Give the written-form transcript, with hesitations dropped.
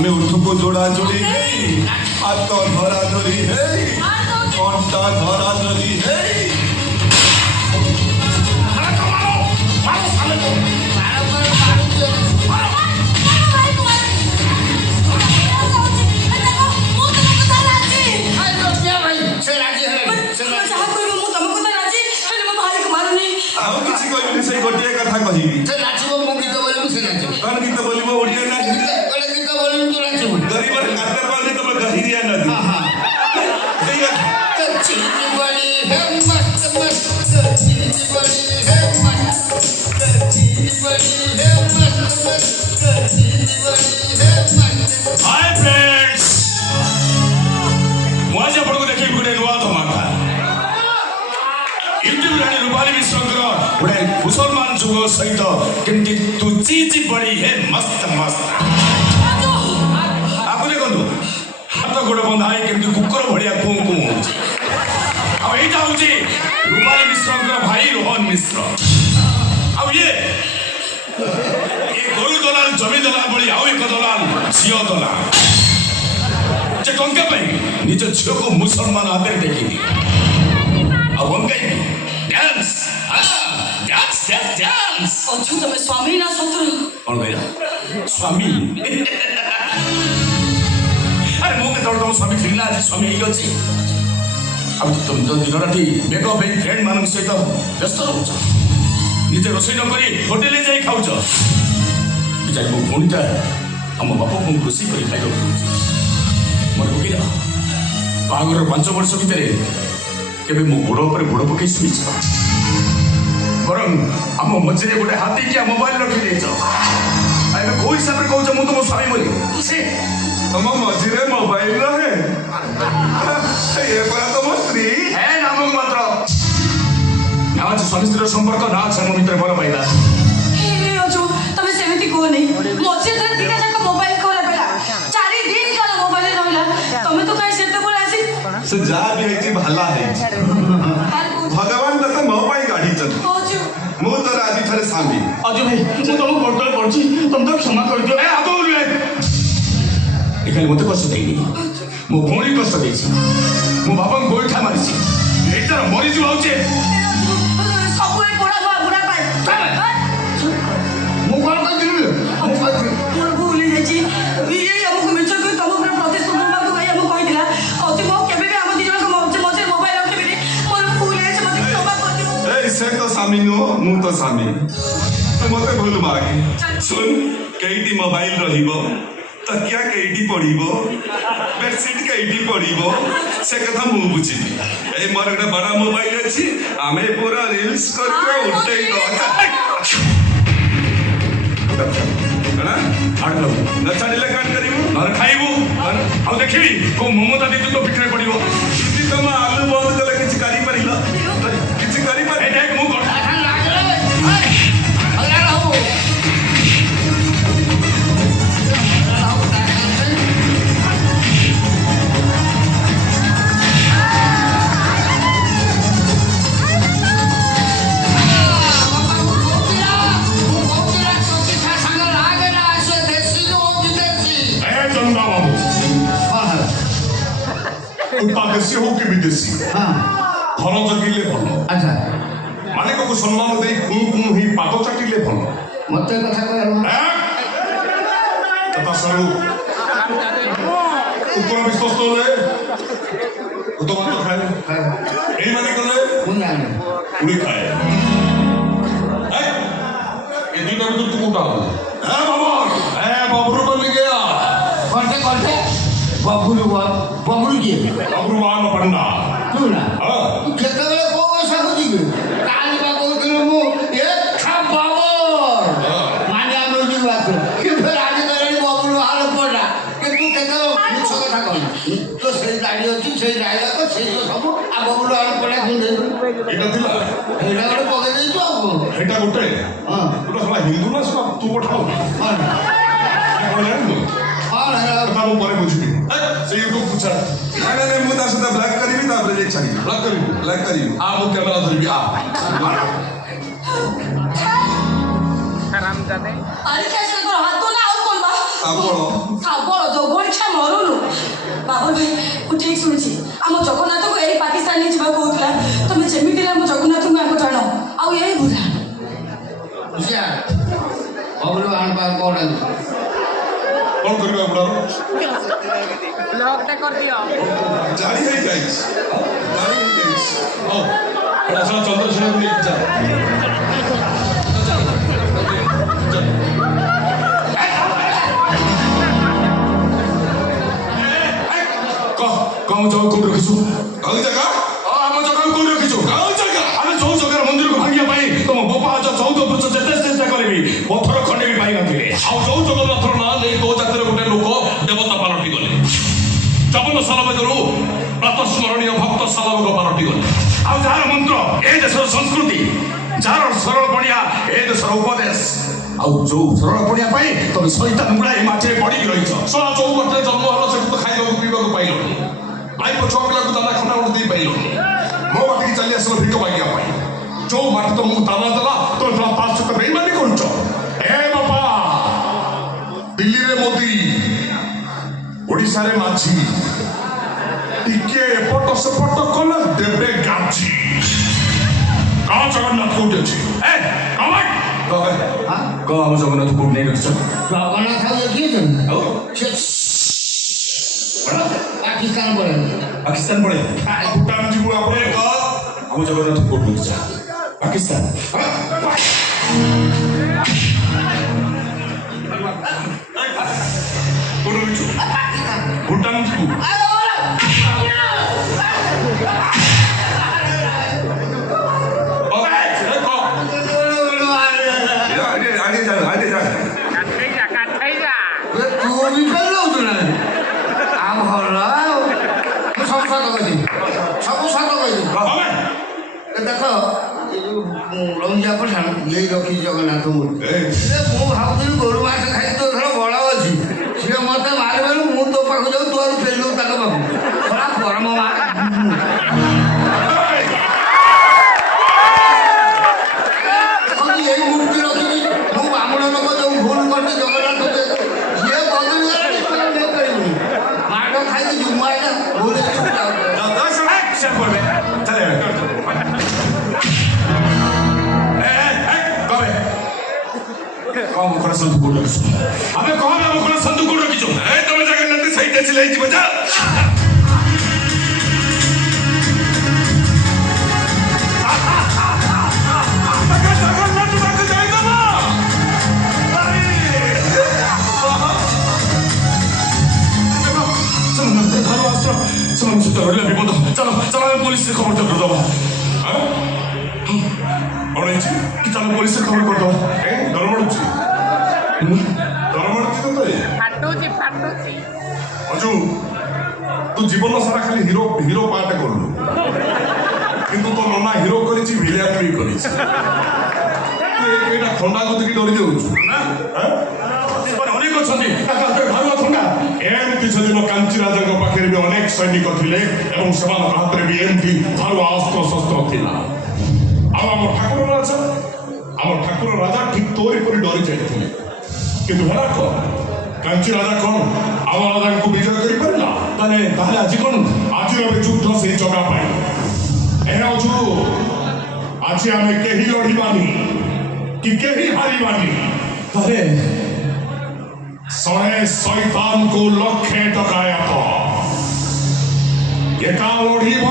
आमे उठको जोड़ा जोड़ी हाथ धरा धरी कंटा धरा धरी गोटे कथा कह कौन गीत बोल ओडिया ना गरीब कातर पाले तुम गहिरिया नदी हाय फ्रेंड्स मुझे आपको देखिए गोटे नुआ धमाका यूट्यूब रे रूपाली मिश्रकर गोटे मुसलमान जुग सहित केमती तू चीची पड़ी है मस्त मस्त आप देखो हाथ गोड़ बंधा है केमती कुकर भड़िया कूं कूं होची अब एटा होची रूपाली मिश्रकर भाई रोहन मिश्र अब ये गोरु दलाल जमी दलाल बड़ी आउ एक दलाल झील दलाल जे टंका पाई निज झील को मुसलमान हाथ देखी डांस डांस डांस अछु तमे स्वामी ना शत्रु कौन कहला स्वामी अरे मो के तोड़ स्वामी फिरला आज स्वामी ही अछि अब तुम तो दिन राति मेकअप एक फ्रेंड मानन सहित व्यस्त रहउछ निजे रोसई न करी होटल जाई खाउछ बिचारी मो भोणीटा हम बापा को खुशी करी खाइबो मोर बुकिला बागर 5 वर्ष भितरे केबे मो गोड़ पर गोड़ पकई सुइछ बरं हम मझे गोटे हाथी क्या मोबाइल रखी देछ आबे कोई हिसाब रे कहउछ मु तो स्वामी बोली से तुम मझे मोबाइल रहे ये परा तुम स्त्री है नाम मात्र ना स्वामी स्त्री संपर्क ना छ मो मित्र बोल पाइला ए अछु तमे सेमिति को नहीं मझे तर दिना जाक मोबाइल खोला बेला 4 दिन काल मोबाइल रहला तमे तो काई सेट बोल आसी से जा भी है भला है भगवान तो मो पाई गाड़ी चल अछु मु तो राजी थरे स्वामी अजय भाई मु तुम गोड़ पड़ची तुम तो क्षमा कर दियो ए आतो रे एखाने मते कष्ट देनी मो भोणी कष्ट देछि मो बाबा गोइठा मारिछि एतर मरि जु आउचे सब ए बुढ़ा बुढ़ा पाई मु कोन कर दिलु मु मोर भूल है जी ये हमको मिछ को तम पर प्रतिशोध मार को हम कहि दिला अति मो केबे भी हम दिजन को मझे मोबाइल रखे भी मोर भूल है जे मते क्षमा कर दियो ए से तो स्वामी नो मु तो स्वामी तो मते भूल मागे सुन केईटी मोबाइल रहिबो तकिया केईटी पड़िबो बेडशीट केईटी पड़िबो से कथा मु बुझिबी ए मोर एक बड़ा मोबाइल अछि आमे पूरा रील्स करके उठेई दो ना आड़ लो न छाड़िले काट करिवो नर खाइबो आ देखिबी को ममता दीदी तो पिटरे पड़िबो যদি তুমি আলু বন্ধ কলে কিছু করি পারিল কিছু করি পারি ए देख मु कर देशी हो कि विदेशी घर जगिले भल अच्छा मालिक को सम्मान दे कुँ कुँ ही पाद चाटिले भल मत कथा कथा सरू कुकुर विश्वास तोले तो भात खाए ए माने कले उड़ी खाए ए दुईटा तो तू कोटा ए बाबरू बन गया करते बबुलू किए बाबरू वाला पंडा तू ना केतबेले को साको दिबे काली बा कहथिल मु एक खा पावर माने हम लोग बात के फिर आज करे बबुलू वाला पंडा के तू केतो मिछ कथा कहली तो से दाडी अछि से डायला को से तो सब आ बबुलू वाला पंडा खुंदे एटा दिला एटा गोटे पके देई तो एटा गोटे हां गोटे साला हिंदू ना सब तू पठाओ हां कथा मु परे बुझिबी से यूट्यूब पूछा नहीं मु ता सदा ब्लैक करिबी तापर जे छाड़ी ब्लैक करिबी आ मु कैमरा धरिबी आ हरामजादे अरे कैसे करो हाथ तो ना और कौन बा आप बोलो बोलो जो ଠିକ ଶୁଣିଛି ଆମ ଜଗନ୍ନାଥଙ୍କୁ ଏଇ ପାକିସ୍ତାନ ଯିବାକୁ କହୁଥିଲା ତମେ ଯେମିତି ଆମ ଜଗନ୍ନାଥଙ୍କୁ ଆଗ ଟାଣ ଆଉ ଏଇ ବୁଢା ବୁଝିଆ ବବୁଲ ବାହାନ ପାଖ କଣ କଣ କରିବା ବୁଢ଼ାର ବ୍ଲଗଟା କରିଦିଅ ଜାଣି ହେଇଯାଇଛି ହଉ ଚନ୍ଦ୍ରଶେଖର ନେଇକି ଯା କଣ ଜଗ କୋଉଠି ରଖିଛୁ ଆଉ ଜାଗା ଆମ ଜଗାକୁ କୋଉଠି ରଖିଛୁ ଆଉ ଜାଗା ଆମେ ଯୋଉ ଜାଗାର ମନ୍ଦିରକୁ ଭାଙ୍ଗିବା ପାଇଁ ତମ ବୋପା ଚଉଦ ପୁରୁଷ ଯେତେ ଚେଷ୍ଟା କରିବି ପଥର ଖଣ୍ଡେ ବି ପାଇନଥିଲେ ଆଉ ଯୋଉ ଜଗନ୍ନାଥର ନାଁ ନେଇ ତୋ ଜାତିରେ ଗୋଟେ ଲୋକ ଦେବତା ପାଲଟି ଗଲେ ଜବନ ସାଲବେଗରୁ ପ୍ରାତଃସ୍ମରଣୀୟ ଭକ୍ତ ସାଲବେଗ ପାଲଟି ଗଲେ ଆଉ ଯାହାର ମନ୍ତ୍ର ଏ ଦେଶର ସଂସ୍କୃତି ଯାହାର ସରଳ ପଣିଆ ଏ ଦେଶର ଉପଦେଶ ଆଉ ଯୋଉ ସରଳ ପଣିଆ ପାଇଁ ତମେ ସଇତାନ ଗୁଡା ଏ ମାଟିରେ ପଡିକି ରହିଛ ଶଳା ଯୋଉ ବାଟରେ ଜନ୍ମ ହେଲ ସେଠୁ ତ ଖାଇବାକୁ ପିଇବାକୁ ପାଇଲନି ଆଇ ଛୁଆ ପିଲାକୁ ଦାନା ଖଣ୍ଡା ଗୋଟେ ଦେଇ ପାଇଲନି ମୋ ବାଟିକି ଚାଲି ଆସିଲ ଭିକ ମାଗିବା ପାଇଁ ଯୋଉ ମାଟି ତମକୁ ଦାନା ଦେଲା ତମେ ଶଳା ତା ସହିତ ବେଇମାନି କରୁଛ ଏ ବାପା ଦିଲ୍ଲୀରେ ମୋଦି ଓଡ଼ିଶାରେ ମାଝି ଟିକେ ଏପଟ ସେପଟ କଲେ ଦେବେ ଗାଛି କଣ ଜଗନ୍ନାଥ କୋଉଠି ଅଛି ଏ କଣ କଣ ଆମ ଜଗନ୍ନାଥ କୋଉଠି ନେଇ ରଖିଛ ଜଗନ୍ନାଥ ଆଉ ଦେଖିଛନ୍ତି ଆଉ ପାକିସ୍ତାନ ପଳେଇ ପାକିସ୍ତାନ ପଳେଇ ଭୁଟାନ ଯିବୁ ଆପଣ ଆମ ଜଗନ୍ନାଥ କୋଉଠି ରଖିଛ ପାକିସ୍ତାନ କୋଉଠି ରଖିଛୁ ଭୁଟାନ ଯିବୁ ତୁ ବି ଫେରୁଛୁ ନା ଆଉ ଭଲ ଆଉ ମୁଁ ସବୁ ସତ କହିଛି ସବୁ ସତ କହିଛି ଦେଖ ଏ ଯୋଉ ରଞ୍ଜିଆ ପଠାଣ ଇଏ ରଖିଛି ଜଗନ୍ନାଥ ମୂର୍ତ୍ତି ମୁଁ ଭାବୁଥିଲି ଗୋରୁ ମାଛ ଖାଇ ତୋ ଧର ବଳ ଅଛି ସିଏ ମତେ ମାରିବାରୁ ମୁଁ ତୋ ପାଖକୁ ଯାଉ ତୁ ଆଉ ଫେରିଲୁ ତାଙ୍କ ପାଖକୁ ଖରା ପରମ ମା ଏଇ ମୂର୍ତ୍ତି ରଖିଛି ମୁଁ ବ୍ରାହ୍ମଣ ଲୋକ ଯୋଉ ଭୁଲ କରିଛି ଜଗନ୍ନାଥ ସିଏ ବଦଳି ନେଇପାରିବୁନି ମାଡ଼ ଖାଇକି ଜୁମା ଏଇଟା ଭୁଲ କଣ ମୁଖର ସନ୍ଧୁ କୋଉଠି ରଖିଛୁ ଆମେ କଣ ମୁଖର ସନ୍ଧୁ କୋଉଠି ରଖିଛୁ ତମେ ଜଗନ୍ନାଥ ସେଇଟା ଚିଲେଇଯିବ ଯା ସେମାନଙ୍କ ସହିତ ଲଢ଼ିଲା ବିପଦ ଚାଲ ଚାଲ ଆମେ ପୋଲିସରେ ଖବର କରିଦେବା କଣ ହେଇଛି କି ଚାଲ ପୋଲିସରେ ଖବର କରିଦେବା ଡର ମାଡୁଛି ତତେ ଫାଟୁଛି ଅଜୁ ତୁ ଜୀବନ ସାରା ଖାଲି ହିରୋ ହିରୋ ପାର୍ଟ କଲୁ କିନ୍ତୁ ତୋ ନନା ହିରୋ କରିଛି ଭିଲିଆନ ବି କରିଛି ଏଇଟା ଥଣ୍ଡା କତିକି ଡରି ଯାଉଛୁ ଅନେକ ଅଛନ୍ତି ଧାରୁଆ ଥଣ୍ଡା ଏମିତି ସେଦିନ କାଞ୍ଚି ରାଜାଙ୍କ ପାଖରେ ବି ଅନେକ ସୈନିକ ଥିଲେ ଏବଂ ସେମାନଙ୍କ ହାତରେ ବି ଏମିତି ଧାରୁଆ ଅସ୍ତ୍ର ଶସ୍ତ୍ର ଥିଲା ଆଉ ଆମ ଠାକୁର ରାଜା ଠିକ ତୋରି ପରି ଡରି ଯାଇଥିଲେ କିନ୍ତୁ ହେଲା କଣ କାଞ୍ଚି ରାଜା କଣ ଆମ ରାଜାଙ୍କୁ ବିଜୟ କରିପାରିଲା ତାହେଲେ ଆଜି କଣ ଆଜିର ଏବେ ଯୁଦ୍ଧ ସେଇ ଜଗା ପାଇଁ ଏହା ଅଛୁ ଆଜି ଆମେ କେହି ଲଢ଼ିବାନି କି କେହି ହାରିବାନି ତାହେଲେ 100 ଶୈତାନକୁ ଲକ୍ଷେ ଡକାୟତ ଏକା ଲଢ଼ିବ